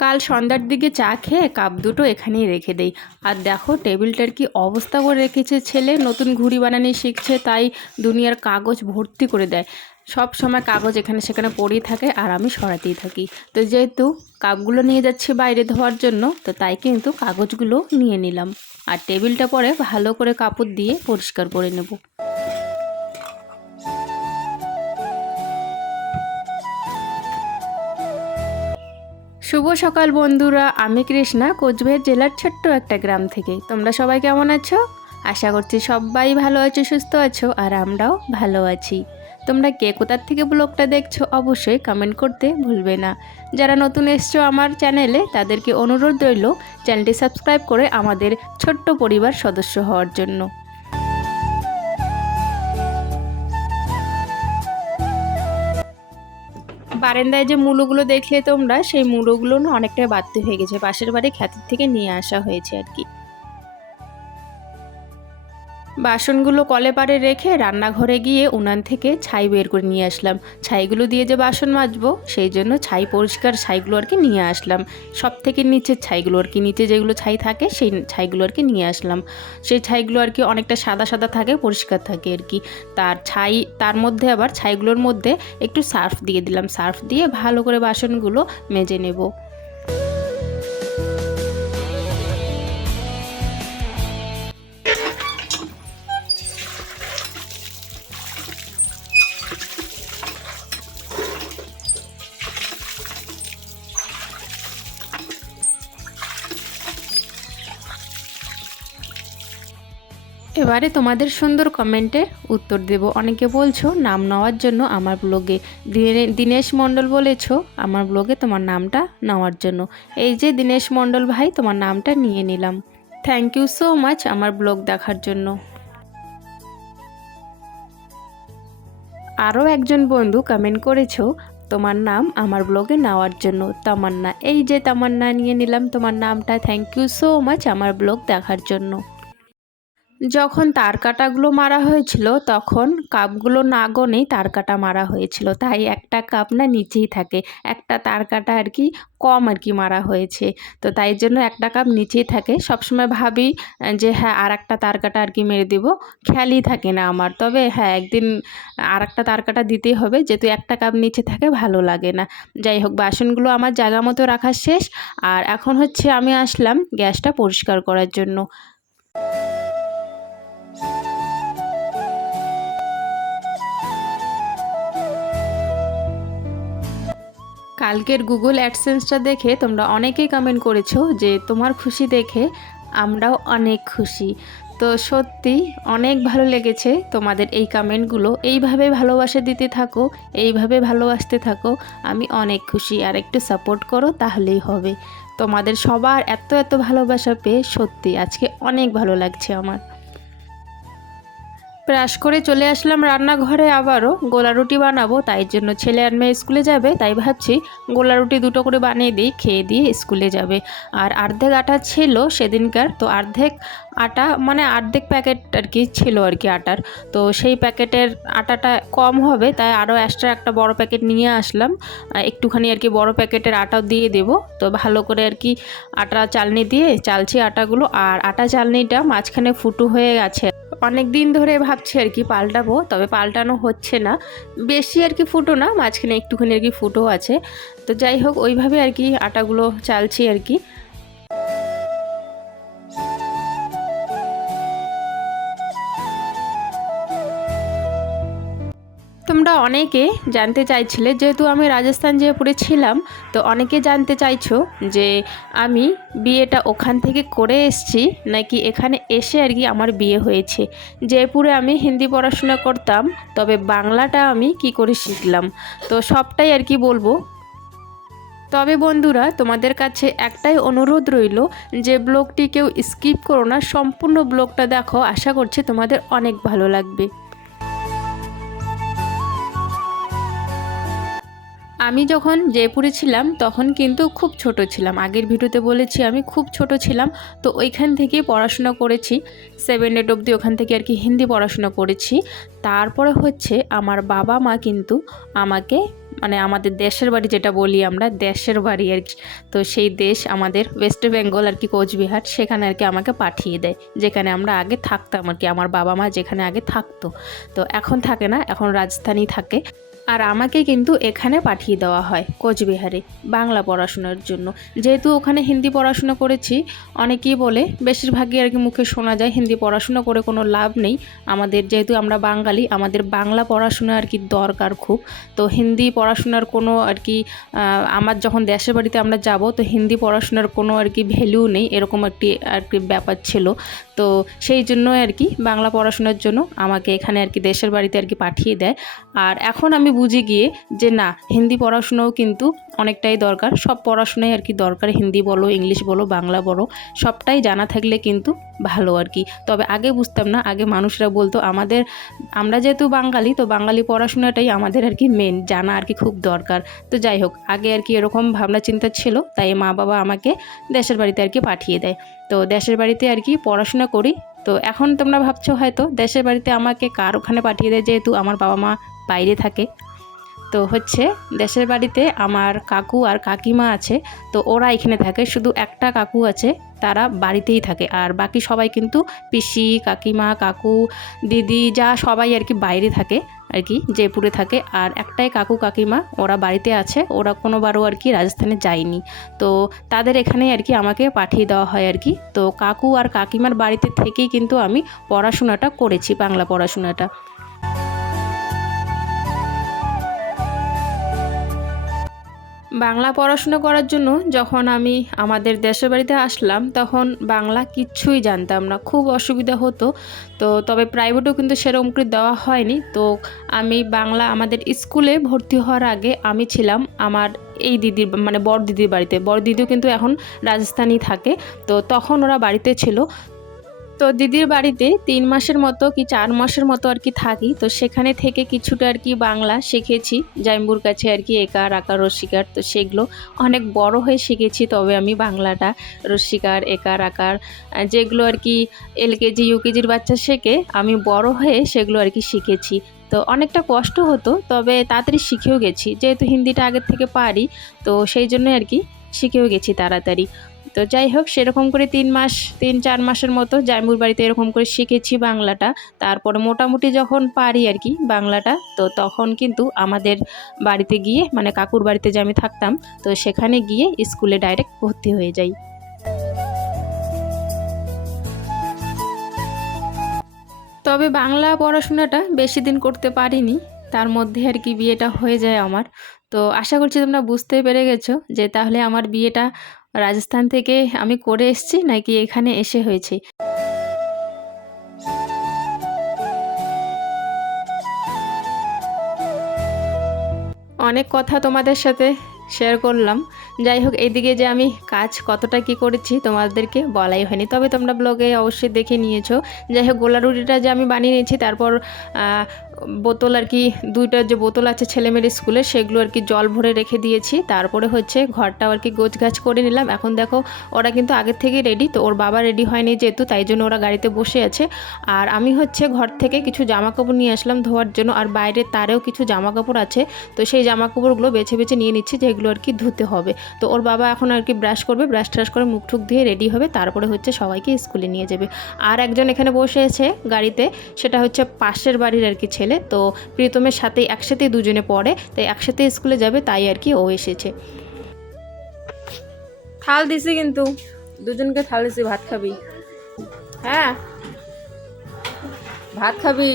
কাল সন্ধ্যার দিকে চা খেয়ে কাপ দুটো এখানেই রেখে দেই। আর দেখো টেবিলটার কি অবস্থা করে রেখেছে ছেলে, নতুন ঘুড়ি বানানি শিখছে তাই দুনিয়ার কাগজ ভর্তি করে দেয়। সব সময় কাগজ এখানে সেখানে পড়েই থাকে আর আমি সরাতেই থাকি। তো যেহেতু কাপগুলো নিয়ে যাচ্ছি বাইরে ধোয়ার জন্য, তো তাই কিন্তু কাগজগুলো নিয়ে নিলাম। আর টেবিলটা পরে ভালো করে কাপড় দিয়ে পরিষ্কার করে নেব। শুভ সকাল বন্ধুরা, আমি কৃষ্ণা, কোচবিহার জেলার ছোট্ট একটা গ্রাম থেকে। তোমরা সবাই কেমন আছো? আশা করছি সবাই ভালো আছো, সুস্থ আছো, আর আমরাও ভালো আছি। তোমরা কে কোথার থেকে ব্লগটা দেখছো অবশ্যই কমেন্ট করতে ভুলবে না। যারা নতুন এসছো আমার চ্যানেলে তাদেরকে অনুরোধ রইল চ্যানেলটি সাবস্ক্রাইব করে আমাদের ছোট্ট পরিবার সদস্য হওয়ার জন্য। বারান্দায় যে মূলোগুলো দেখলে তোমরা, সেই মূলোগুলো না অনেকটাই বাড়তি হয়ে গেছে, পাশের বাড়ি খ্যাতির থেকে নিয়ে আসা হয়েছে আর কি। বাসনগুলো কলে পাড়ে রেখে রান্নাঘরে গিয়ে উনান থেকে ছাই বের করে নিয়ে আসলাম। ছাইগুলো দিয়ে যে বাসন মাজবো সেই জন্য ছাই পরিষ্কার ছাইগুলো আর কি নিয়ে আসলাম। সব থেকে নিচের ছাইগুলো আর কি, নিচে যেগুলো ছাই থাকে সেই ছাইগুলো আর কি নিয়ে আসলাম। সেই ছাইগুলো আর কি অনেকটা সাদা সাদা থাকে, পরিষ্কার থাকে আর কি। তার মধ্যে আবার ছাইগুলোর মধ্যে একটু সার্ফ দিয়ে দিলাম। সার্ফ দিয়ে ভালো করে বাসনগুলো মেজে নেব। এবারে তোমাদের সুন্দর কমেন্টের উত্তর দেব। অনেকে বলছো নাম নেওয়ার জন্য আমার ব্লগে। দীনেশ মণ্ডল বলেছো আমার ব্লগে তোমার নামটা নেওয়ার জন্য। এই যে দীনেশ মণ্ডল ভাই, তোমার নামটা নিয়ে নিলাম। থ্যাংক ইউ সো মাচ আমার ব্লগ দেখার জন্য। আরও একজন বন্ধু কমেন্ট করেছো তোমার নাম আমার ব্লগে নেওয়ার জন্য, তামান্না। এই যে তামান্না, নিয়ে নিলাম তোমার নামটা। থ্যাংক ইউ সো মাচ আমার ব্লগ দেখার জন্য। যখন তার কাটাগুলো মারা হয়েছিল তখন কাপগুলো না গনেই তার কাটা মারা হয়েছিল, তাই একটা কাপ না নিচেই থাকে। একটা তার কাটা আর কি কম আর কি মারা হয়েছে, তো তাই জন্য একটা কাপ নিচেই থাকে। সবসময় ভাবি যে হ্যাঁ আর একটা তার কাটা আর কি মেরে দিব, খেয়ালই থাকে না আমার। তবে হ্যাঁ একদিন আর একটা তার কাটা দিতেই হবে, যেহেতু একটা কাপ নিচে থাকে ভালো লাগে না। যাই হোক, বাসনগুলো আমার জায়গা মতো রাখা শেষ। আর এখন হচ্ছে আমি আসলাম গ্যাসটা পরিষ্কার করার জন্য। কালকের গুগল অ্যাডসেন্সটা দেখে তোমরা অনেকেই কমেন্ট করেছো যে তোমার খুশি দেখে আমরাও অনেক খুশি। তো সত্যি অনেক ভালো লেগেছে তোমাদের এই কমেন্টগুলো। এইভাবে ভালোবাসা দিতে থাকো, এইভাবে ভালোবাসতে থাকো, আমি অনেক খুশি। আর একটু সাপোর্ট করো তাহলেই হবে। তোমাদের সবার এত এত ভালোবাসা পেয়ে সত্যি আজকে অনেক ভালো লাগছে আমার। ব্রাশ করে চলে আসলাম রান্নাঘরে। আবারও গোলা রুটি বানাবো, তাই জন্য ছেলে আর মেয়ে স্কুলে যাবে, তাই ভাবছি গোলা রুটি দুটো করে বানিয়ে দিই, খেয়ে দিয়ে স্কুলে যাবে। আর অর্ধেক আটা ছিল সেদিনকার, তো অর্ধেক আটা মানে অর্ধেক প্যাকেট আর কি ছিল আর কি আটার। তো সেই প্যাকেটের আটাটা কম হবে, তাই আরও এক্সট্রা একটা বড় প্যাকেট নিয়ে আসলাম। একটুখানি আর কি বড় প্যাকেটের আটাও দিয়ে দেব। তো ভালো করে আর কি আটা চালনি দিয়ে চালছি আটাগুলো। আর আটা চালনিটা মাঝখানে ফুটো হয়ে গেছে, অনেক দিন ধরে ভাবছি আর কি পাল্টাবো, তবে পাল্টানো হচ্ছে না। বেশি আর কি ফুটো না, মাঝখানে একটুখানি আর কি ফুটো আছে। তো যাই হোক, ওইভাবে আর কি আটাগুলো চালছি আর কি। তোমরা অনেকে জানতে চাইছিলে, যেহেতু আমি রাজস্থান জয়পুরে ছিলাম, তো অনেকে জানতে চাইছো যে আমি বিয়েটা ওখান থেকে করে এসেছি নাকি এখানে এসে আর কি আমার বিয়ে হয়েছে। জয়পুরে আমি হিন্দি পড়াশোনা করতাম, তবে বাংলাটা আমি কি করে শিখলাম, তো সবটাই আর কি বলবো। তবে বন্ধুরা, তোমাদের কাছে একটাই অনুরোধ রইল যে ব্লগটি কেউ স্কিপ করো না, সম্পূর্ণ ব্লগটা দেখো। আশা করছি তোমাদের অনেক ভালো লাগবে। আমি যখন জয়পুরে ছিলাম তখন কিন্তু খুব ছোট ছিলাম। আগের ভিডিওতে বলেছি আমি খুব ছোট ছিলাম। তো ওইখান থেকে পড়াশোনা করেছি 7-8 অবধি, ওখান থেকে আর কি হিন্দি পড়াশোনা করেছি। তারপরে হচ্ছে আমার বাবা মা কিন্তু আমাকে মানে আমাদের দেশের বাড়ি যেটা বলি আমরা, দেশের বাড়ি আর কি। তো সেই দেশ আমাদের ওয়েস্ট বেঙ্গল আর কি, কোচবিহার, সেখানে আর কি আমাকে পাঠিয়ে দেয়, যেখানে আমরা আগে থাকতাম আর কি। আমার বাবা মা যেখানে আগে থাকতো, তো এখন থাকে না, এখন রাজধানী থাকে। আর আমাকে কিন্তু এখানে পাঠিয়ে দেওয়া হয় কোচবিহারে বাংলা পড়াশোনার জন্য। যেহেতু ওখানে হিন্দি পড়াশোনা করেছি, অনেকেই বলে, বেশিরভাগই আর কি মুখে শোনা যায় হিন্দি পড়াশোনা করে কোনো লাভ নেই। আমাদের যেহেতু আমরা বাঙালি, আমাদের বাংলা পড়াশোনা আর কি দরকার খুব। তো হিন্দি পড়াশোনার কোনো আর কি আমার যখন দেশের বাড়িতে আমরা যাব, তো হিন্দি পড়াশোনার কোনো আর কি ভ্যালু নেই, এরকম একটি আর কি ব্যাপার ছিল। তো সেই জন্যই আর কি বাংলা পড়াশোনার জন্য আমাকে এখানে আর কি দেশের বাড়িতে আর কি পাঠিয়ে দেয়। আর এখন আমি বুঝে গিয়ে যে না, হিন্দি পড়াশোনাও কিন্তু অনেকটাই দরকার, সব পড়াশোনাই আর কি দরকার, হিন্দি বলো, ইংলিশ বলো, বাংলা বলো, সবটাই জানা থাকলে কিন্তু ভালো আর কি। তবে আগে বুঝতাম না, আগে মানুষরা বলতো আমরা যেহেতু বাঙালি, তো বাঙালি পড়াশোনাটাই আমাদের আর কি মেন জানা আর কি খুব দরকার। তো যাই হোক, আগে আর কি এরকম ভাবনা চিন্তা ছিল, তাই মা বাবা আমাকে দেশের বাড়িতে আর কি পাঠিয়ে দেয়। তো দেশের বাড়িতে আর কি পড়াশোনা করি। তো এখন তোমরা ভাবছো হয়তো দেশের বাড়িতে আমাকে কার ওখানে পাঠিয়ে দেয়, যেহেতু আমার বাবা মা বাইরে থাকে। তো হচ্ছে দেশের বাড়িতে আমার কাকু আর কাকিমা আছে, তো ওরা এখানে থাকে। শুধু একটা কাকু আছে, তারা বাড়িতেই থাকে, আর বাকি সবাই কিন্তু পিসি, কাকিমা, কাকু, দিদি, যা সবাই আর কি বাইরে থাকে আর কি, জয়পুরে থাকে। আর একটাই কাকু কাকিমা, ওরা বাড়িতে আছে, ওরা কোনোবারও আর কি রাজস্থানে যায়নি। তো তাদের এখানে আর কি আমাকে পাঠিয়ে দেওয়া হয় আর কি। তো কাকু আর কাকিমার বাড়িতে থেকেই কিন্তু আমি পড়াশোনাটা করেছি, বাংলা পড়াশোনাটা। বাংলা পড়াশুনো করার জন্য যখন আমি আমাদের দেশের বাড়িতে আসলাম, তখন বাংলা কিচ্ছুই জানতাম না, খুব অসুবিধা হতো। তো তবে প্রাইভেটও কিন্তু সেরকম করে দেওয়া হয়নি। তো আমি বাংলা আমাদের স্কুলে ভর্তি হওয়ার আগে আমি ছিলাম আমার এই দিদির, মানে বড় দিদির বাড়িতে। বড় দিদিও কিন্তু এখন রাজস্থানেই থাকে, তো তখন ওরা বাড়িতে ছিল। তো দিদির বাড়িতে 3 মাসের মতো কি 4 মাসের মতো আর কি থাকি। তো সেখানে থেকে কিছুটা আর কি বাংলা শিখেছি জাইম্বুর কাছে আর কি, একার আকার রস্যিকার। তো সেগুলো অনেক বড় হয়ে শিখেছি। তবে আমি বাংলাটা রস্যিকার একার আকার যেগুলো আর কি এলকেজি ইউকেজির বাচ্চা শেখে, আমি বড় হয়ে সেগুলো আর কি শিখেছি। তো অনেকটা কষ্ট হতো, তবে তাড়াতাড়ি শিখেও গেছি, যেহেতু হিন্দিটা আগের থেকে পারি, তো সেই জন্য আর কি শিখেও গেছি তাড়াতাড়ি। তো যাই হোক, সেরকম করে 3-4 মাসের মতো জাইমুর বাড়িতে এরকম করে শিখেছি বাংলাটা। তারপরে মোটামুটি যখন পারি আর কি বাংলাটা, তো তখন কিন্তু আমাদের বাড়িতে গিয়ে, মানে কাকুর বাড়িতে যে আমি থাকতাম, তো সেখানে গিয়ে স্কুলে ডাইরেক্ট ভর্তি হয়ে যাই। তবে বাংলা পড়াশোনাটা বেশি দিন করতে পারিনি, তার মধ্যে আর কি বিয়েটা হয়ে যায় আমার। তো আশা করছি তোমরা বুঝতে পেরে গেছো যে তাহলে আমার বিয়েটা রাজস্থান থেকে আমি করে এসেছি নাকি এখানে এসে হয়েছে। অনেক কথা তোমাদের সাথে শেয়ার করলাম। যাই হোক, এইদিকে যে আমি কাজ কতটা কি করেছি তোমাদেরকে বলাই হয়নি, তবে তোমরা ব্লগে অবশ্যই দেখে নিয়েছো। যাই হোক, গোলা রুটিটা যে আমি বানিয়ে নিয়েছি, তারপর বোতল আর কি, 2টা যে বোতল আছে ছেলেমেয়ের স্কুলে, সেগুলো আর কি জল ভরে রেখে দিয়েছি। তারপরে হচ্ছে ঘরটাও আর কি গোছগাছ করে নিলাম। এখন দেখো, ওরা কিন্তু আগের থেকেই রেডি, তো ওর বাবা রেডি হয়নি যেহেতু, তাই জন্য ওরা গাড়িতে বসে আছে। আর আমি হচ্ছে ঘর থেকে কিছু জামা কাপড় নিয়ে আসলাম ধোয়ার জন্য, আর বাইরের তারেও কিছু জামা কাপড় আছে। তো সেই জামা কাপড়গুলো বেছে বেছে নিয়ে নিচ্ছি, যেগুলো আর কি ধুতে হবে। তো ওর বাবা এখন আর কি ব্রাশ করবে, ব্রাশ ট্রাশ করে মুখ টুক দিয়ে রেডি হবে, তারপরে হচ্ছে সবাইকে স্কুলে নিয়ে যাবে। আর একজন এখানে বসে আছে গাড়িতে, সেটা হচ্ছে পাশের বাড়ির আর কি ছেলে। তো প্রীতমের সাথে একসাথে দুজনে পড়ে, তাই একসাথে স্কুলে যাবে, তাই আর কি ও এসেছে। থাল দিছি, কিন্তু দুজনকে থাল দিছি। ভাত খাবি? হ্যাঁ, ভাত খাবি?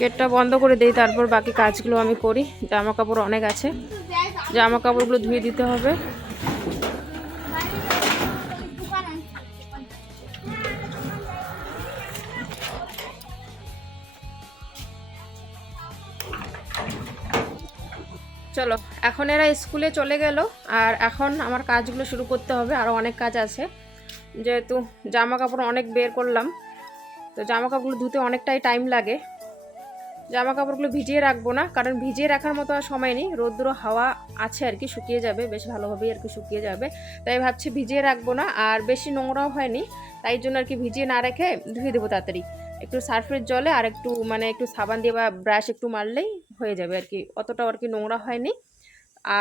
গেটটা বন্ধ করে দিই, তারপর বাকি কাজগুলো আমি করি। জামা কাপড় অনেক আছে, জামা কাপড়গুলো ধুয়ে দিতে হবে। চলো, এখন এরা স্কুলে চলে গেল, আর এখন আমার কাজগুলো শুরু করতে হবে। আরও অনেক কাজ আছে, যেহেতু জামা কাপড় অনেক বের করলাম, তো জামা কাপড়গুলো ধুতে অনেকটাই টাইম লাগে। জামা কাপড়গুলো ভিজিয়ে রাখবো না, কারণ ভিজিয়ে রাখার মতো আর সময় নেই, রোদ্র হাওয়া আছে আর কি, শুকিয়ে যাবে বেশ ভালোভাবেই আর কি শুকিয়ে যাবে। তাই ভাবছি ভিজিয়ে রাখবো না, আর বেশি নোংরাও হয়নি, তাই জন্য আর কি ভিজিয়ে না রেখে ধুয়ে দেবো তাড়াতাড়ি। একটু সার্ফের জলে আর একটু একটু সাবান দিয়ে বা ব্রাশ একটু মারলেই হয়ে যাবে আর কি, অতটাও আর কি নোংরা হয়নি।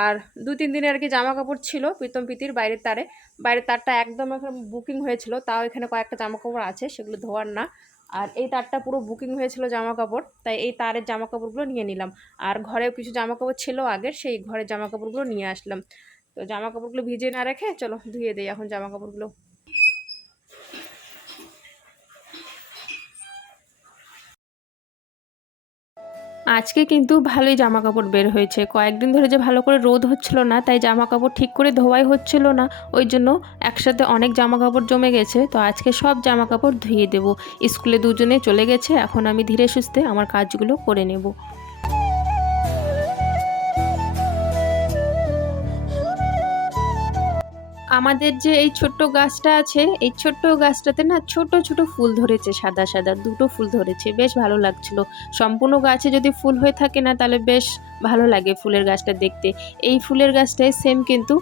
আর 2-3 দিনের আর কি জামা কাপড় ছিল প্রীতম পিতির বাইরের তারটা একদম এখন বুকিং হয়েছিল, তাও এখানে কয়েকটা জামা কাপড় আছে সেগুলো ধোয়ার না। আর এই তারটা পুরো বুকিং হয়েছিল জামা কাপড়, তাই এই তারের জামা কাপড়গুলো নিয়ে নিলাম। আর ঘরেও কিছু জামা কাপড় ছিল আগের, সেই ঘরের জামা কাপড়গুলো নিয়ে আসলাম। তো জামা কাপড়গুলো ভিজিয়ে না রেখে চলো ধুয়ে দিই এখন জামা কাপড়গুলো। আজকে কিন্তু ভালোই জামা কাপড় বের হয়েছে, কয়েকদিন ধরে যে ভালো করে রোদ হচ্ছিল না, তাই জামা কাপড় ঠিক করে ধোয়াই হচ্ছিল না, ওই জন্য একসাথে অনেক জামা কাপড় জমে গেছে। তো আজকে সব জামা কাপড় ধুয়ে দেব। স্কুলে দুজনে চলে গেছে, এখন আমি ধীরে সুস্থে আমার কাজগুলো করে নেব। আমাদের যে এই ছোট্ট গাছটা আছে, এই ছোট্ট গাছটাতে না ছোট ছোট ফুল ধরেছে, সাদা সাদা 2টো ফুল ধরেছে, বেশ ভালো লাগছিল। সম্পূর্ণ গাছে যদি ফুল হয়ে থাকে না, তাহলে বেশ ভালো লাগে ফুলের গাছটা দেখতে। এই ফুলের গাছটাই সেম কিন্তু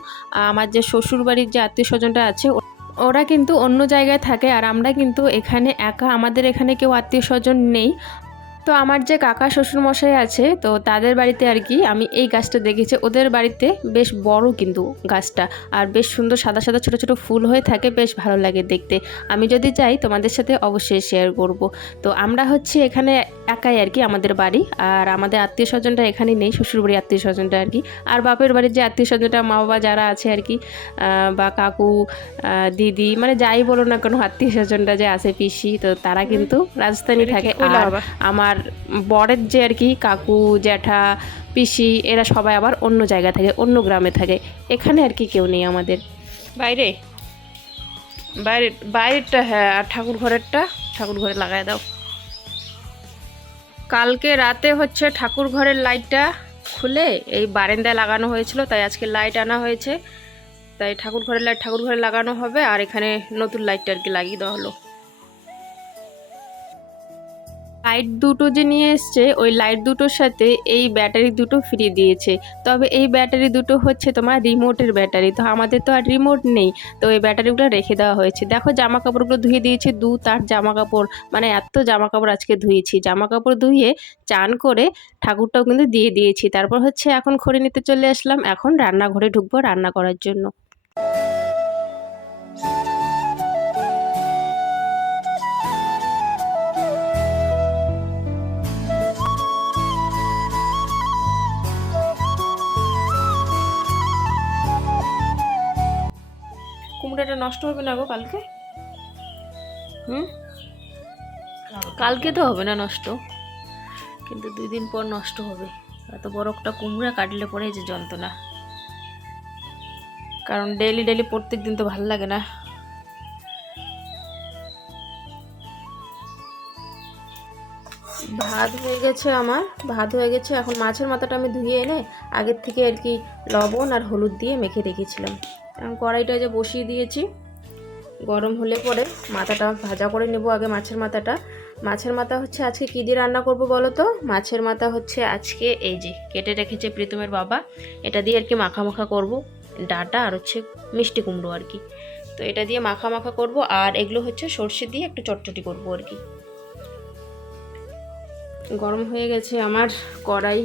আমার যে শ্বশুর বাড়ির যে আত্মীয় স্বজনরা আছে, ওরা কিন্তু অন্য জায়গায় থাকে, আর আমরা কিন্তু এখানে একা, আমাদের এখানে কেউ আত্মীয় স্বজন নেই। তো আমার যে কাকা শ্বশুর মশাই আছে, তো তাদের বাড়িতে আর কি আমি এই গাছটা দেখেছি, ওদের বাড়িতে বেশ বড় কিন্তু গাছটা, আর বেশ সুন্দর সাদা সাদা ছোট ছোট ফুল হয়ে থাকে, বেশ ভালো লাগে দেখতে। আমি যদি চাই তোমাদের সাথে অবশ্যই শেয়ার করব। তো আমরা হচ্ছে এখানে একাই আর কি আমাদের বাড়ি, আর আমাদের আত্মীয় স্বজনটা এখানে নেই, শ্বশুরবাড়ির আত্মীয় স্বজনটা আর কি। আর বাপের বাড়ির যে আত্মীয় স্বজনটা মা বাবা যারা আছে আর কি, বা কাকু দিদি, মানে যাই বলো না কোনো আত্মীয় স্বজনরা যে আছে, পিসি, তো তারা কিন্তু রাজস্থানে থাকে। আর আমার বরের যে আর কি কাকু জ্যাঠা পিসি, এরা সবাই আবার অন্য জায়গা থাকে, অন্য গ্রামে থাকে, এখানে আর কি কেউ নেই আমাদের। বাইরে বাইরেরটা হ্যাঁ, আর ঠাকুর ঘরে লাগাই দাও। কালকে রাতে হচ্ছে ঠাকুর ঘরের লাইটটা খুলে এই বারান্দায় লাগানো হয়েছিল, তাই আজকে লাইট আনা হয়েছে, তাই ঠাকুর ঘরের লাইট ঠাকুর ঘরে লাগানো হবে, আর এখানে নতুন লাইটটা আর কি লাগিয়ে দেওয়া হলো। লাইট দুটো যে নিয়ে এসছে, ওই লাইট দুটোর সাথে এই ব্যাটারি দুটো ফ্রি দিয়েছে। তবে এই ব্যাটারি দুটো হচ্ছে তোমার রিমোটের ব্যাটারি, তো আমাদের তো আর রিমোট নেই, তো এই ব্যাটারিগুলো রেখে দেওয়া হয়েছে। দেখো জামা কাপড়গুলো ধুয়ে দিয়েছি, 2 তার জামা কাপড়, মানে এত জামা কাপড় আজকে ধুয়েছি। জামা কাপড় ধুয়ে চান করে ঠাকুরটাও কিন্তু দিয়ে দিয়েছি। তারপর হচ্ছে এখন খড়ি নিতে চলে আসলাম, এখন রান্নাঘরে ঢুকবো রান্না করার জন্য। কুমড়োটা নষ্ট হবে না গো কালকে? কালকে তো হবে না নষ্ট, কিন্তু 2 দিন পর নষ্ট হবে। এত বড় একটা কুমড়া কাটলে পরে যে যন্ত্রণা, কারণ ডেইলি ডেইলি প্রত্যেক দিন তো ভালো লাগে না। ভাত হয়ে গেছে, আমার ভাত হয়ে গেছে। এখন মাছের মাথাটা আমি ধুয়ে এনে আগের থেকে আর কি লবণ আর হলুদ দিয়ে মেখে রেখেছিলাম। এখন কড়াইটা যে বসিয়ে দিয়েছি, গরম হলে পরে মাথাটা ভাজা করে নেব। আগে মাছের মাথা হচ্ছে আজকে কী দিয়ে রান্না করব বলো তো? মাছের মাথা হচ্ছে আজকে এই যে কেটে রেখেছে প্রীতমের বাবা, এটা দিয়ে আর কি মাখা মাখা করব, ডাঁটা আর হচ্ছে মিষ্টি কুমড়ো আর কি। তো এটা দিয়ে মাখা মাখা করব, আর এগুলো হচ্ছে সর্ষে দিয়ে একটু চটচটি করব আর কি। গরম হয়ে গেছে আমার কড়াই।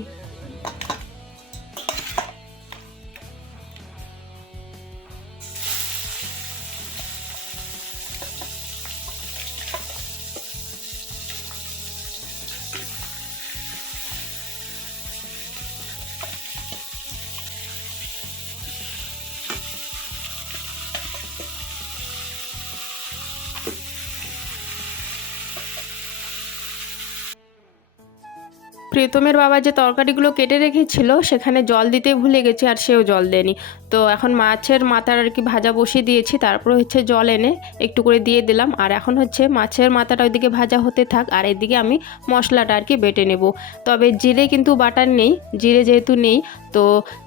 প্রীতমের বাবা যে তরকারিগুলো কেটে রেখেছিল, সেখানে জল দিতে ভুলে গেছে, আর সেও জল দেয়নি। তো এখন মাছের মাথার আর কি ভাজা বসিয়ে দিয়েছি, তারপরে হচ্ছে জল এনে একটু করে দিয়ে দিলাম। আর এখন হচ্ছে মাছের মাথাটা ওইদিকে ভাজা হতে থাক, আর এদিকে আমি মশলাটা আর কি বেটে নেব। তবে জিরে কিন্তু বাটার নেই, জিরে যেহেতু নেই, তো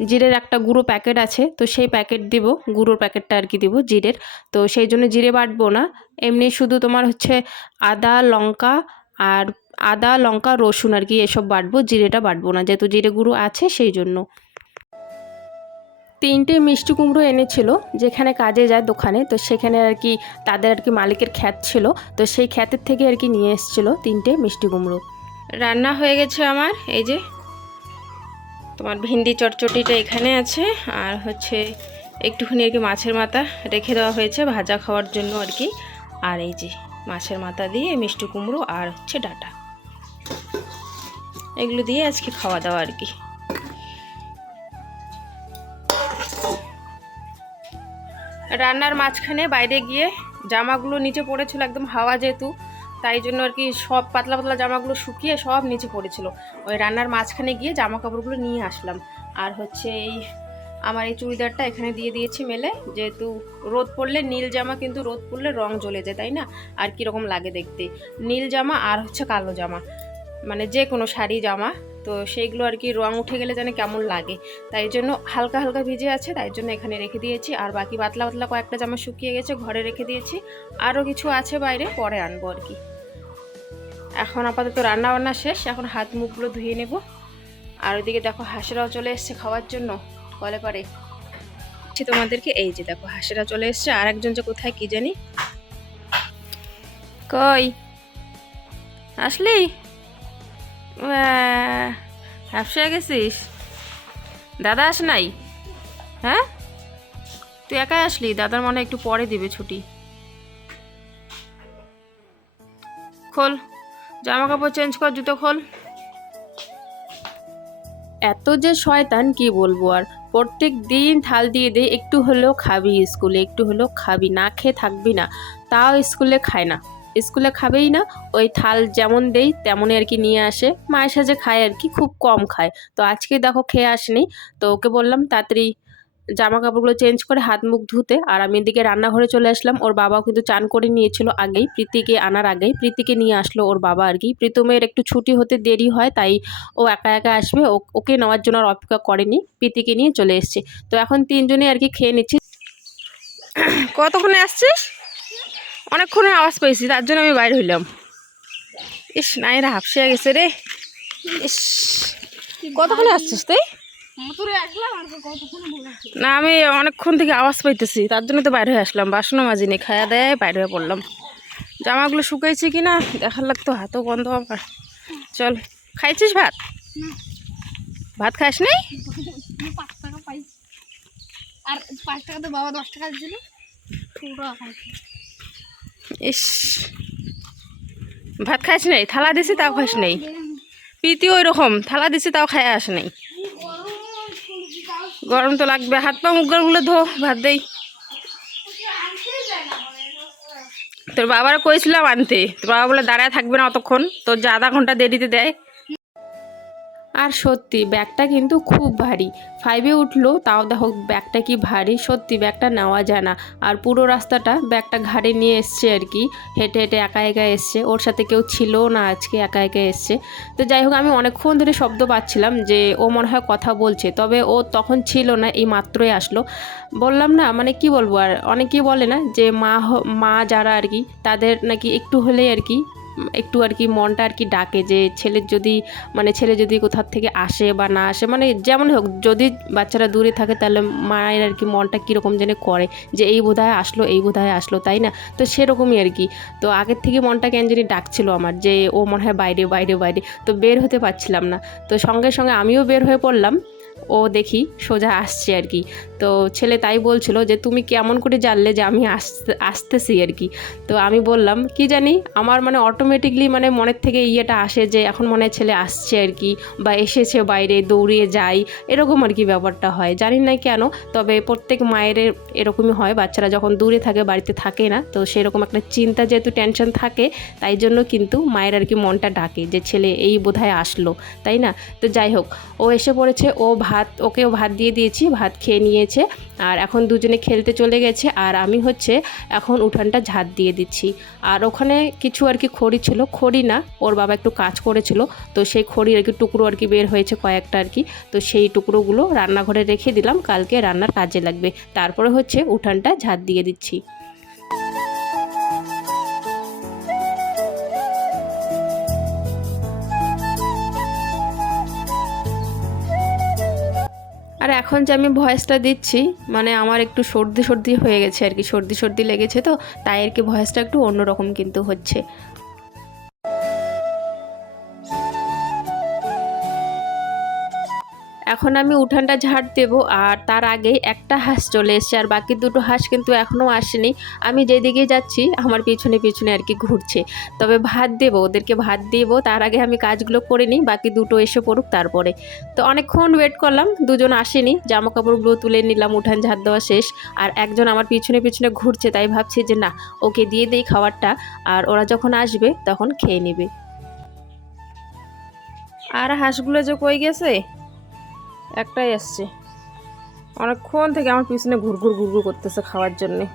জিরের একটা গুঁড়ো প্যাকেট আছে, তো সেই প্যাকেট দিব, গুঁড়োর প্যাকেটটা আর কি দিব জিরের। তো সেই জন্য জিরে বাটবো না, এমনি শুধু তোমার হচ্ছে আদা লঙ্কা আর আদা লঙ্কা রসুন আর কি এসব বাটবো, জিরেটা বাটবো না, যেহেতু জিরে গুঁড়ো আছে সেই জন্য। 3টে মিষ্টি কুমড়ো এনেছিল, যেখানে কাজে যায় দোকানে, তো সেখানে আর কি তাদের আর কি মালিকের খ্যাত ছিল, তো সেই খ্যাতের থেকে আর কি নিয়ে এসেছিলো 3টে মিষ্টি কুমড়ো। রান্না হয়ে গেছে আমার, এই যে তোমার ভিন্ডি চটচটিটা এখানে আছে, আর হচ্ছে একটুখানি আর কি মাছের মাথা রেখে দেওয়া হয়েছে ভাজা খাওয়ার জন্য আর কি, আর এই যে মাছের মাথা দিয়ে মিষ্টি কুমড়ো আর হচ্ছে ডাঁটা, এগুলো দিয়ে আজকে খাওয়া দাওয়া আর কি। রান্নার মাঝখানে বাইরে গিয়ে জামাগুলো নিচে পড়েছিল, একদম হাওয়া যেহেতু, তাই জন্য আর কি সব পাতলা পাতলা জামাগুলো শুকিয়ে সব নিচে পড়েছিল। ওই রান্নার মাঝখানে গিয়ে জামা কাপড়গুলো নিয়ে আসলাম। আর হচ্ছে এই আমার এই চুড়িদারটা এখানে দিয়ে দিয়েছি মেলে, যেহেতু রোদ পড়লে নীল জামা কিন্তু রোদ পড়লে রং জ্বলে যায়, তাই না, আর কীরকম লাগে দেখতে। নীল জামা আর হচ্ছে কালো জামা, মানে যে কোনো শাড়ি জামা, তো সেইগুলো আর কি রং উঠে গেলে জানে কেমন লাগে, তাই জন্য হালকা হালকা ভিজে আছে, তাই জন্য এখানে রেখে দিয়েছি। আর বাকি পাতলা পাতলা কয়েকটা জামা শুকিয়ে গেছে, ঘরে রেখে দিয়েছি। আরও কিছু আছে বাইরে, পরে আনবো আর কি। এখন আপাতত রান্না বান্না শেষ, এখন হাত মুখগুলো ধুয়ে নেব। আর ওইদিকে দেখো হাঁসেরাও চলে এসছে খাওয়ার জন্য কলে পারে। তোমাদেরকে এই যে দেখো হাঁসেরা চলে এসছে, আর একজন যে কোথায় কি জানি। কই আসলি? ব্যবসা গেছিস? দাদা আস নাই? হ্যাঁ, তুই একাই আসলি? দাদার মনে একটু পরে দিবে ছুটি। খোল জামা কাপড় চেঞ্জ কর, জুতো খোল। এত যে শয়তান কি বলবো আর, প্রত্যেক দিন থাল দিয়ে দে, একটু হলেও খাবি স্কুলে, একটু হলেও খাবি, না খেয়ে থাকবি না, তাও স্কুলে খায় না, স্কুলে খাবেই না। ওই থাল যেমন দেই তেমনই আর কি নিয়ে আসে, মায়ের সাথে খায় আর কি, খুব কম খায়। তো আজকে দেখো খেয়ে আসেনি, তো ওকে বললাম তাড়াতাড়ি জামা কাপড়গুলো চেঞ্জ করে হাত মুখ ধুতে, আর আমি এদিকে রান্নাঘরে চলে আসলাম। ওর বাবাও কিন্তু চান করে নিয়েছিল আগেই, প্রীতিকে আনার আগেই প্রীতিকে নিয়ে আসলো ওর বাবা আর কি। প্রীতমের একটু ছুটি হতে দেরি হয়, তাই ও একা একা আসবে, ওকে নেওয়ার জন্য আর অপেক্ষা করেনি, প্রীতিকে নিয়ে চলে এসছে। তো এখন তিনজনে আর কি খেয়ে নিচ্ছি। কতক্ষণে আসছিস? অনেকক্ষণে আওয়াজ পেয়েছি, তার জন্য আমি বাইরে হইলাম। ইস নাইরা হাফসে গেছে রে। ইস কতক্ষণে আসছিস তুই? না আমি অনেকক্ষণ থেকে আওয়াজ পাইতেছি, তার জন্য তো বাইরে হয়ে আসলাম, বাসনও মাজিনি, খাওয়া দেয় বাইরে হয়ে পড়লাম। জামাগুলো শুকাইছে কিনা দেখার লাগতো, হাতও বন্ধ আমার। চল, খাইছিস ভাত? ভাত খাস নাই? আর 5 টাকা তো বাবা 10 টাকা দিল। ইস ভাত খাইস নাই? থালা দিছি তাও খাইস নাই? প্রীতি ওই রকম, থালা দিছি তাও খাই আস নাই। গরম তো লাগবে, হাত পা মুখগুলো ধো, ভাত দেই। তোর বাবারা কইছিলাম আনতে, তোর বাবা বলে দাঁড়ায় থাকবে না অতক্ষণ, তোর যে আধা ঘন্টা দেরিতে দেয়। আর সত্যি ব্যাগটা কিন্তু খুব ভারী, 5-এ উঠলো তাও দেখো ব্যাগটা কি ভারী, সত্যি ব্যাগটা নেওয়া যায় না। আর পুরো রাস্তাটা ব্যাগটা ঘাড়ে নিয়ে এসছে আর কি, হেঁটে হেঁটে একা একা এসছে, ওর সাথে কেউ ছিল না আজকে, একা একা এসছে। তো যাই হোক আমি অনেকক্ষণ ধরে শব্দ পাচ্ছিলাম যে ও মনে হয় কথা বলছে, তবে ও তখন ছিল না, এই মাত্রই আসলো। বললাম না, মানে কি বলবো আর, অনেকেই বলে না যে মা যারা আর কি তাদের নাকি একটু হলেই আর কি একটু আর কি মনটা আর কি ডাকে, যে ছেলে যদি কোথার থেকে আসে বা না আসে, মানে যেমন হোক, যদি বাচ্চারা দূরে থাকে তাহলে মায়ের আর কি মনটা কীরকম যেন করে, যে এই বোধহয় আসলো, এই বোধহয় আসলো, তাই না? তো সেরকমই আর কি। তো আগের থেকে মনটা কেন জানি ডাকছিল আমার, যে ও মনে হয় বাইরে বাইরে বাইরে, তো বের হতে পারছিলাম না। তো সঙ্গে সঙ্গে আমিও বের হয়ে পড়লাম, ও দেখি সোজা আসছে আর কি। তো ছেলে তাই বলছিল যে তুমি কেমন করে জানলে যে আমি আসতেছি আর কি। তো আমি বললাম কি জানি, আমার মানে অটোমেটিকলি মানে মনের থেকে ইয়েটা আসে যে এখন মনে হয় ছেলে আসছে আর কি, বা এসেছে বাইরে, দৌড়িয়ে যাই, এরকম আর কি ব্যাপারটা হয়, জানি না কেন। তবে প্রত্যেক মায়ের এরকমই হয়, বাচ্চারা যখন দূরে থাকে, বাড়িতে থাকে না, তো সেরকম একটা চিন্তা যেহেতু টেনশন থাকে, তাই জন্য কিন্তু মায়ের আর কি মনটা ডাকে যে ছেলে এই বোধহয় আসলো, তাই না? তো যাই হোক, ও এসে পড়েছে, ওকেও ভাত দিয়ে দিয়েছি, ভাত খেয়ে নিয়েছে, আর এখন দুজনে খেলতে চলে গেছে। আর আমি হচ্ছে এখন উঠানটা ঝাড় দিয়ে দিচ্ছি। আর ওখানে কিছু আর কি খড়ি ছিল, খড়ি না, ওর বাবা একটু কাজ করেছিল, তো সেই খড়ির আর কি টুকরো আর কি বের হয়েছে কয়েকটা আর কি, তো সেই টুকরোগুলো রান্নাঘরে রেখে দিলাম, কালকে রান্নার কাজে লাগবে। তারপরে হচ্ছে উঠানটা ঝাড় দিয়ে দিচ্ছি। আর এখন যে আমি ভয়েসটা দিচ্ছি মানে আমার একটু সর্দি সর্দি হয়ে গেছে আর কি, সর্দি সর্দি লেগেছে, তো তাই আর কি ভয়েসটা একটু অন্যরকম কিন্তু হচ্ছে। এখন আমি উঠানটা ঝাড় দেব, আর তার আগেই একটা হাঁস চলে এসছে আর বাকি দুটো হাঁস কিন্তু এখনও আসেনি। আমি যেদিকে যাচ্ছি আমার পিছনে পিছনে আর কি ঘুরছে। তবে ভাত দেব, ওদেরকে ভাত দেব, তার আগে আমি কাজগুলো করে নিই, বাকি দুটো এসে পড়ুক তারপরে। তো অনেকক্ষণ ওয়েট করলাম, দুজন আসেনি, জামা কাপড়গুলো তুলে নিলাম, উঠান ঝাড় দেওয়া শেষ। আর একজন আমার পিছনে পিছনে ঘুরছে, তাই ভাবছি যে না, ওকে দিয়ে দিই খাবারটা, আর ওরা যখন আসবে তখন খেয়ে নেবে। আর হাঁসগুলো যে কই গেছে, একটাই আসছে, অনেকক্ষণ থেকে আমার পিছনে ঘুরঘুর ঘুরঘুর করতেছে খাওয়ার জন্যে।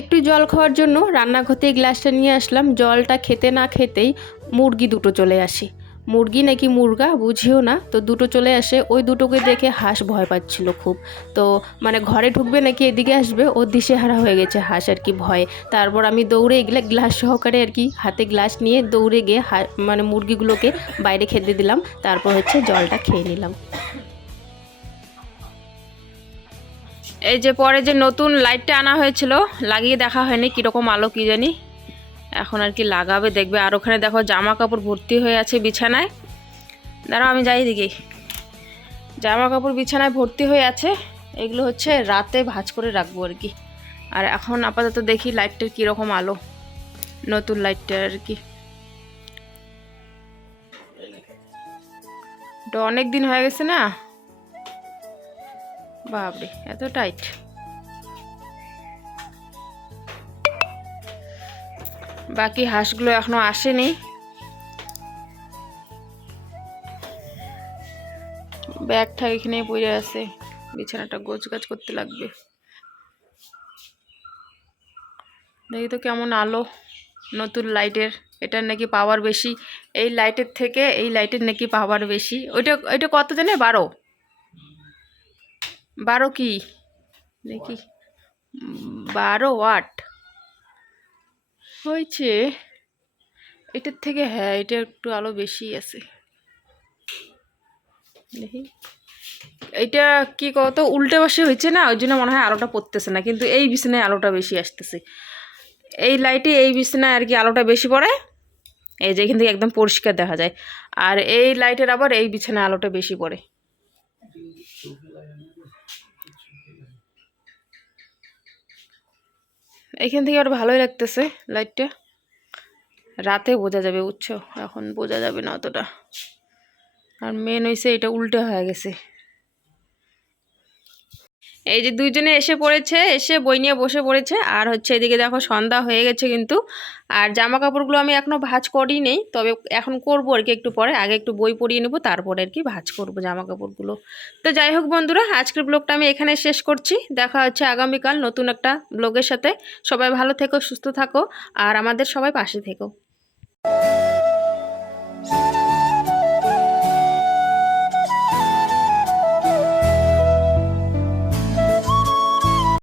একটু জল খাওয়ার জন্য রান্নাঘর থেকে গ্লাসটা নিয়ে আসলাম, জলটা খেতে না খেতেই মুরগি দুটো চলে আসে। মুরগি নাকি মুরগা বুঝিও না, তো দুটো চলে আসে। ওই দুটোকে দেখে হাঁস ভয় পাচ্ছিল খুব, তো মানে ঘরে ঢুকবে নাকি এদিকে আসবে, ও দিশেহারা হয়ে গেছে হাঁস আর কি ভয়ে। তারপর আমি দৌড়ে এগুলো গ্লাস সহকারে আর কি হাতে গ্লাস নিয়ে দৌড়ে গিয়ে মানে মুরগিগুলোকে বাইরে খেতে দিলাম, তারপর হচ্ছে জলটা খেয়ে নিলাম। এই যে পরে যে নতুন লাইটটা আনা হয়েছিল, লাগিয়ে দেখা হয়নি কীরকম আলো কি জানি, এখন আর কি লাগাবে দেখবে। আর ওখানে দেখো জামা কাপড় ভর্তি হয়ে আছে বিছানায়, দাঁড়াও আমি যাই দিকে। জামা কাপড় বিছানায় ভর্তি হয়ে আছে, এগুলো হচ্ছে রাতে ভাঁজ করে রাখবো আর কি। আর এখন আপাতত দেখি লাইটটার কীরকম আলো, নতুন লাইটটা আর কি। এটা অনেক দিন হয়ে গেছে না, বাপরে এত টাইট। বাকি হাঁসগুলো এখনো আসেনি, ব্যাগটা এখানে পড়ে আছে, বিছানাটা গোছগাছ করতে লাগবে। দেখি তো কেমন আলো নতুন লাইটের, এটার নাকি পাওয়ার বেশি এই লাইটের থেকে, এই লাইটের নাকি পাওয়ার বেশি। ওইটা কত জানে, 12 কি দেখি, 12 ওয়াট হয়েছে এটার থেকে। হ্যাঁ এটা একটু আলো বেশি আছে, দেখি এইটা কি কত উল্টে বসে হয়েছে না, ওই জন্য মনে হয় আলোটা পড়তেছে না, কিন্তু এই বিছানায় আলোটা বেশি আসতেছে। এই লাইটে এই বিছানায় আর কি আলোটা বেশি পড়ে, এই যে এখান থেকে একদম পরিষ্কার দেখা যায়। আর এই লাইটের আবার এই বিছানায় আলোটা বেশি পড়ে। এখান থেকে আর ভালোই লাগতেছে লাইটটা, রাতে বোঝা যাবে বুঝছো, এখন বোঝা যাবে না অতটা। আর মেন হয়েছে এটা উল্টে হয়ে গেছে। এই যে দুইজনে এসে পড়েছে, এসে বই নিয়ে বসে পড়েছে। আর হচ্ছে এদিকে দেখো সন্ধ্যা হয়ে গেছে কিন্তু, আর জামা কাপড়গুলো আমি এখনও ভাঁজ করি নেই, তবে এখন করবো আর কি একটু পরে। আগে একটু বই পড়িয়ে নেবো, তারপরে আর কি ভাঁজ করবো জামা কাপড়গুলো। তো যাই হোক বন্ধুরা, আজকের ব্লগটা আমি এখানে শেষ করছি। দেখা হচ্ছে আগামীকাল নতুন একটা ব্লগের সাথে। সবাই ভালো থেকো, সুস্থ থাকো, আর আমাদের সবাই পাশে থেকো।